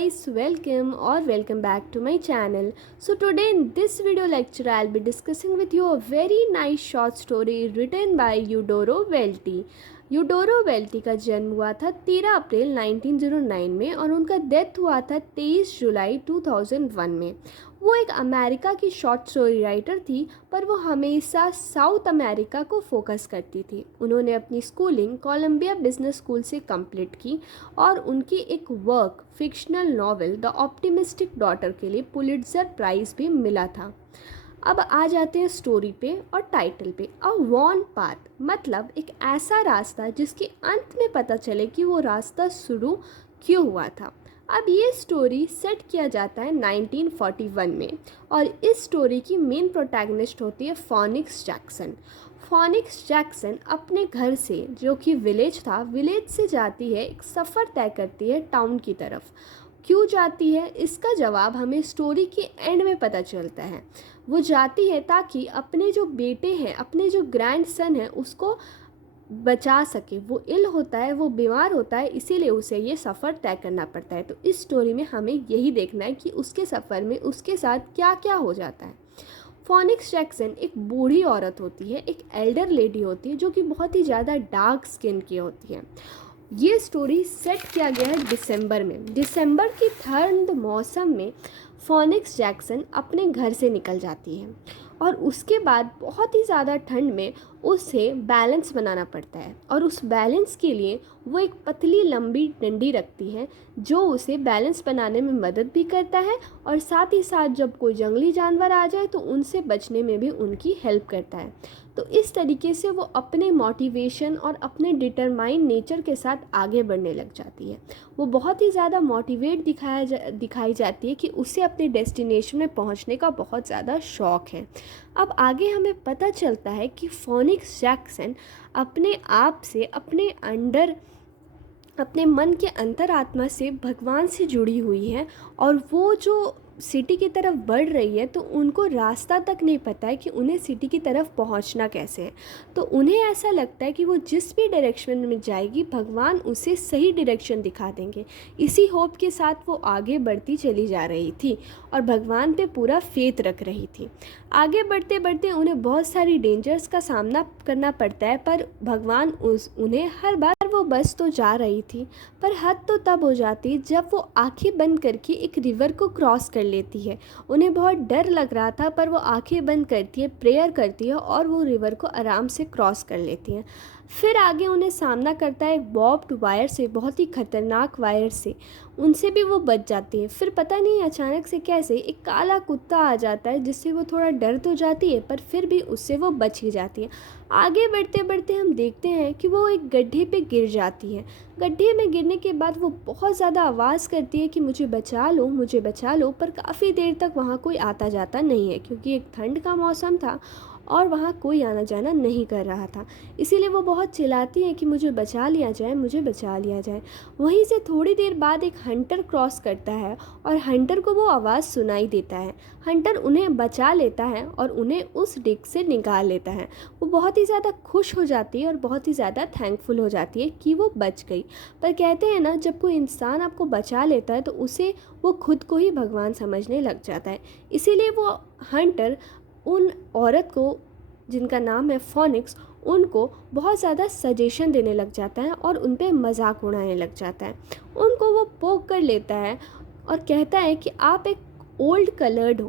guys, welcome or welcome back to my channel. So today in this video lecture I'll be discussing with you a very nice short story written by यूडोरो वेल्टी. यूडोरो वेल्टी का जन्म हुआ था 13 अप्रैल 1909 में और उनका death हुआ था 23 जुलाई 2001 में. वो एक अमेरिका की शॉर्ट स्टोरी राइटर थी, पर वो हमेशा साउथ अमेरिका को फोकस करती थी. उन्होंने अपनी स्कूलिंग कोलंबिया बिजनेस स्कूल से कंप्लीट की और उनकी एक work fictional novel the optimistic daughter के लिए पुलिट्जर प्राइज़ भी मिला था. अब आ जाते हैं स्टोरी पे और टाइटल पे. अ वॉन पाथ मतलब एक ऐसा रास्ता जिसके अंत में पता चले कि वो रास्ता शुरू क्यों हुआ था. अब ये स्टोरी सेट किया जाता है 1941 में और इस स्टोरी की मेन प्रोटैगनिस्ट होती है फोनिक्स जैक्सन. फोनिक्स जैक्सन अपने घर से, जो कि विलेज था, विलेज से जाती है, एक सफ़र तय करती है टाउन की तरफ. क्यों जाती है इसका जवाब हमें स्टोरी के एंड में पता चलता है. वो जाती है ताकि अपने जो बेटे हैं, अपने जो ग्रैंड सन है, उसको बचा सके. वो इल होता है, वो बीमार होता है, इसीलिए उसे ये सफ़र तय करना पड़ता है. तो इस स्टोरी में हमें यही देखना है कि उसके सफ़र में उसके साथ क्या क्या हो जाता है. फोनिक्स जैक्सन एक बूढ़ी औरत होती है, एक एल्डर लेडी होती है जो कि बहुत ही ज़्यादा डार्क स्किन की होती है. ये स्टोरी सेट किया गया है दिसंबर में. दिसंबर की ठंड मौसम में फोनिक्स जैक्सन अपने घर से निकल जाती है और उसके बाद बहुत ही ज़्यादा ठंड में उसे बैलेंस बनाना पड़ता है और उस बैलेंस के लिए वो एक पतली लंबी डंडी रखती है जो उसे बैलेंस बनाने में मदद भी करता है और साथ ही साथ जब कोई जंगली जानवर आ जाए तो उनसे बचने में भी उनकी हेल्प करता है. तो इस तरीके से वो अपने मोटिवेशन और अपने डिटरमाइन नेचर के साथ आगे बढ़ने लग जाती है. वो बहुत ही ज़्यादा मोटिवेट दिखाई जाती है कि उसे अपने डेस्टिनेशन में पहुंचने का बहुत ज़्यादा शौक़ है. अब आगे हमें पता चलता है कि फोनिक्स जैक्सन अपने आप से, अपने मन के अंतरात्मा से भगवान से जुड़ी हुई है और वो जो सिटी की तरफ बढ़ रही है तो उनको रास्ता तक नहीं पता है कि उन्हें सिटी की तरफ पहुंचना कैसे है. तो उन्हें ऐसा लगता है कि वो जिस भी डायरेक्शन में जाएगी भगवान उसे सही डायरेक्शन दिखा देंगे. इसी होप के साथ वो आगे बढ़ती चली जा रही थी और भगवान पे पूरा फेथ रख रही थी. आगे बढ़ते बढ़ते उन्हें बहुत सारी डेंजर्स का सामना करना पड़ता है, पर भगवान उन्हें हर बार वो बस तो जा रही थी, पर हद तो तब हो जाती जब वो आंखें बंद करके एक रिवर को क्रॉस कर लेती है. उन्हें बहुत डर लग रहा था, पर वो आंखें बंद करती है, प्रेयर करती है और वो रिवर को आराम से क्रॉस कर लेती है. फिर आगे उन्हें सामना करता है एक बॉब्ड वायर से, बहुत ही खतरनाक वायर से. उनसे भी वो बच जाती है. फिर पता नहीं अचानक से कैसे एक काला कुत्ता आ जाता है जिससे वो थोड़ा डर तो जाती है, पर फिर भी उससे वो बच ही जाती है. आगे बढ़ते बढ़ते हम देखते हैं कि वो एक गड्ढे पे गिर जाती है. गड्ढे में गिरने के बाद वो बहुत ज़्यादा आवाज़ करती है कि मुझे बचा लो, मुझे बचा लो, पर काफ़ी देर तक वहाँ कोई आता जाता नहीं है क्योंकि एक ठंड का मौसम था और वहाँ कोई आना जाना नहीं कर रहा था. इसीलिए वो बहुत चिल्लाती है कि मुझे बचा लिया जाए, मुझे बचा लिया जाए. वहीं से थोड़ी देर बाद एक हंटर क्रॉस करता है और हंटर को वो आवाज़ सुनाई देता है. हंटर उन्हें बचा लेता है और उन्हें उस डिग से निकाल लेता है. वो बहुत ही ज़्यादा खुश हो जाती है और बहुत ही ज़्यादा थैंकफुल हो जाती है कि वो बच गई. पर कहते हैं ना, जब कोई इंसान आपको बचा लेता है तो उसे वो खुद को ही भगवान समझने लग जाता है. इसीलिए वो हंटर उन औरत को, जिनका नाम है फोनिक्स, उनको बहुत ज़्यादा सजेशन देने लग जाता है और उन पे मजाक उड़ाने लग जाता है. उनको वो पोक कर लेता है और कहता है कि आप एक ओल्ड कलर्ड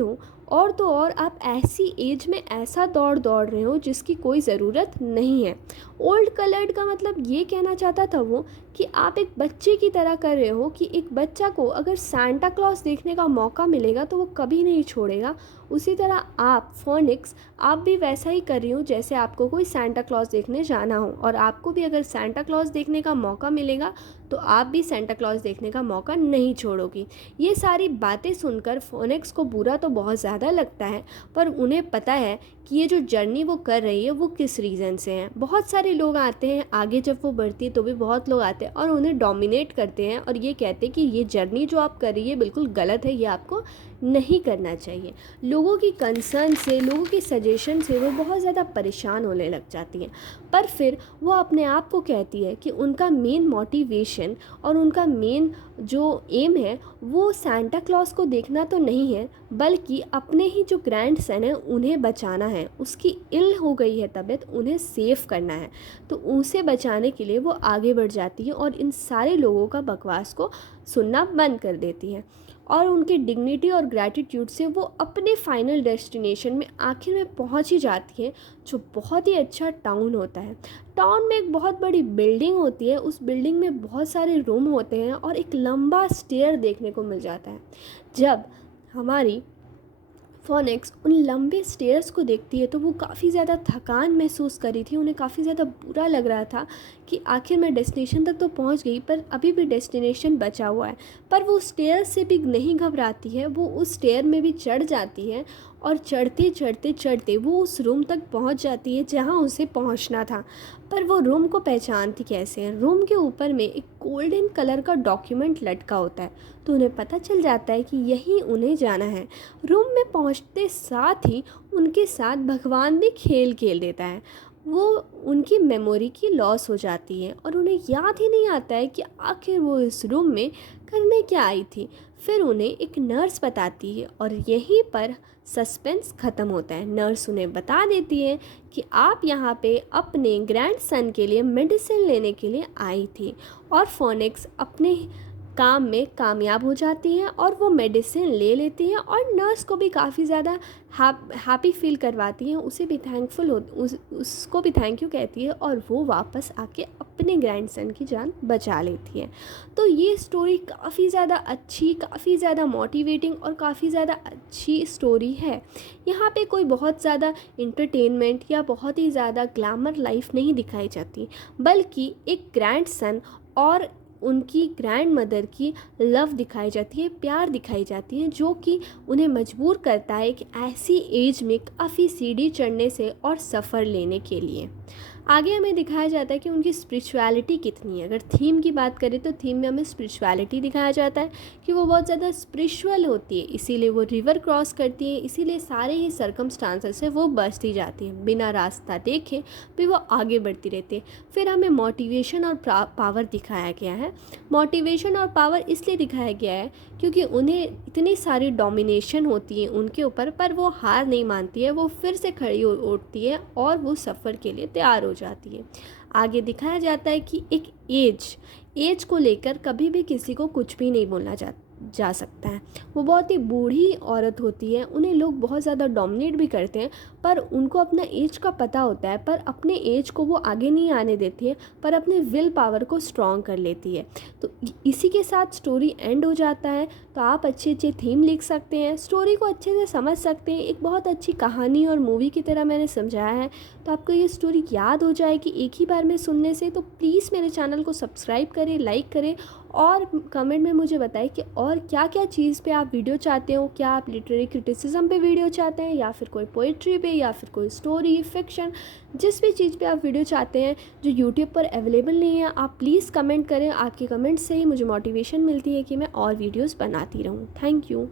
हो और तो और आप ऐसी एज में ऐसा दौड़ रहे हो जिसकी कोई ज़रूरत नहीं है. ओल्ड कलर्ड का मतलब ये कहना चाहता था वो कि आप एक बच्चे की तरह कर रहे हो कि एक बच्चा को अगर सांता क्लॉज देखने का मौका मिलेगा तो वो कभी नहीं छोड़ेगा. उसी तरह आप फोनिक्स, आप भी वैसा ही कर रही हो जैसे आपको कोई सांता क्लॉज देखने जाना हो और आपको भी अगर सांता क्लॉज देखने का मौका मिलेगा तो आप भी सांता क्लॉज देखने का मौका नहीं छोड़ोगी. ये सारी बातें सुनकर फोनिक्स को बुरा तो बहुत ज़्यादा लगता है, पर उन्हें पता है कि ये जो जर्नी वो कर रही है वो किस रीज़न से है. बहुत सारे लोग आते हैं आगे, जब वो बढ़ती है तो भी बहुत लोग आते हैं और उन्हें डोमिनेट करते हैं और ये कहते हैं कि ये जर्नी जो आप कर रही है बिल्कुल गलत है, ये आपको नहीं करना चाहिए। लोगों की कंसर्न से, लोगों की सजेशन से वो बहुत ज़्यादा परेशान होने लग जाती हैं। पर फिर वो अपने आप को कहती है कि उनका मेन मोटिवेशन और उनका मेन जो एम है वो सांता क्लॉज को देखना तो नहीं है, बल्कि अपने ही जो ग्रैंडसन है उन्हें बचाना है। उसकी इल हो गई है तबीयत, उन्हें सेव करना है। तो उसे बचाने के लिए वो आगे बढ़ जाती है और इन सारे लोगों का बकवास को सुनना बंद कर देती है। और उनकी डिग्निटी और ग्रैटिट्यूड से वो अपने फाइनल डेस्टिनेशन में आखिर में पहुंच ही जाती है, जो बहुत ही अच्छा टाउन होता है। टाउन में एक बहुत बड़ी बिल्डिंग होती है, उस बिल्डिंग में बहुत सारे रूम होते हैं और एक लंबा स्टेयर देखने को मिल जाता है। जब हमारी फोनिक्स उन लंबे स्टेयर्स को देखती है तो वो काफ़ी ज़्यादा थकान महसूस कर रही थी। उन्हें काफ़ी ज़्यादा बुरा लग रहा था कि आखिर मैं डेस्टिनेशन तक तो पहुंच गई, पर अभी भी डेस्टिनेशन बचा हुआ है। पर वो स्टेयर से भी नहीं घबराती है, वो उस स्टेयर में भी चढ़ जाती है और चढ़ते चढ़ते चढ़ते वो उस रूम तक पहुंच जाती है जहां उसे पहुंचना था। पर वो रूम को पहचानती कैसे है? रूम के ऊपर में एक गोल्डन कलर का डॉक्यूमेंट लटका होता है, तो उन्हें पता चल जाता है कि यहीं उन्हें जाना है। रूम में पहुंचते साथ ही उनके साथ भगवान भी खेल खेल देता है। वो उनकी मेमोरी की लॉस हो जाती है और उन्हें याद ही नहीं आता है कि आखिर वो इस रूम में करने क्या आई थी। फिर उन्हें एक नर्स बताती है और यहीं पर सस्पेंस ख़त्म होता है। नर्स उन्हें बता देती है कि आप यहाँ पे अपने ग्रैंडसन के लिए मेडिसिन लेने के लिए आई थी, और फोनिक्स अपने काम में कामयाब हो जाती हैं और वो मेडिसिन ले लेती हैं और नर्स को भी काफ़ी ज़्यादा हैप्पी फील करवाती हैं। उसे भी थैंकफुल हो उसको भी थैंक यू कहती है और वो वापस आके अपने ग्रैंडसन की जान बचा लेती है। तो ये स्टोरी काफ़ी ज़्यादा अच्छी, काफ़ी ज़्यादा मोटिवेटिंग और काफ़ी ज़्यादा अच्छी स्टोरी है। यहाँ पे कोई बहुत ज़्यादा इंटरटेनमेंट या बहुत ही ज़्यादा ग्लैमर लाइफ नहीं दिखाई जाती, बल्कि एक ग्रैंडसन और उनकी ग्रैंड मदर की लव दिखाई जाती है, प्यार दिखाई जाती है, जो कि उन्हें मजबूर करता है कि ऐसी एज में काफ़ी सीढ़ी चढ़ने से और सफ़र लेने के लिए। आगे हमें दिखाया जाता है कि उनकी स्पिरिचुअलिटी कितनी है। अगर थीम की बात करें तो थीम में हमें स्पिरिचुअलिटी दिखाया जाता है कि वो बहुत ज़्यादा स्पिरिचुअल होती है, इसीलिए वो रिवर क्रॉस करती है, इसीलिए सारे ही सर्कमस्टांसेस से वो बचती जाती हैं, बिना रास्ता देखे भी वो आगे बढ़ती रहती है। फिर हमें मोटिवेशन और पावर दिखाया गया है। मोटिवेशन और पावर इसलिए दिखाया गया है क्योंकि उन्हें इतनी सारी डोमिनेशन होती है उनके ऊपर, पर वो हार नहीं मानती है, वो फिर से खड़ी उठती है और वो सफ़र के लिए तैयार हो जाती है। आगे दिखाया जाता है कि एक एज को लेकर कभी भी किसी को कुछ भी नहीं बोलना जा सकता है। वो बहुत ही बूढ़ी औरत होती है, उन्हें लोग बहुत ज़्यादा डोमिनेट भी करते हैं, पर उनको अपना एज का पता होता है, पर अपने एज को वो आगे नहीं आने देती है, पर अपने विल पावर को स्ट्रॉन्ग कर लेती है। तो इसी के साथ स्टोरी एंड हो जाता है। तो आप अच्छे अच्छे थीम लिख सकते हैं, स्टोरी को अच्छे से समझ सकते हैं। एक बहुत अच्छी कहानी और मूवी की तरह मैंने समझाया है, तो आपको ये स्टोरी याद हो जाएगी एक ही बार में सुनने से। तो प्लीज़ मेरे चैनल को सब्सक्राइब करें, लाइक करें और कमेंट में मुझे बताएं कि और क्या क्या चीज़ पे आप वीडियो चाहते हो। क्या आप लिटरेरी क्रिटिसिज्म पे वीडियो चाहते हैं, या फिर कोई पोइट्री पे, या फिर कोई स्टोरी फिक्शन, जिस भी चीज़ पे आप वीडियो चाहते हैं जो यूट्यूब पर अवेलेबल नहीं है, आप प्लीज़ कमेंट करें। आपके कमेंट से ही मुझे मोटिवेशन मिलती है कि मैं और वीडियोज़ बनाती रहूँ। Thank you.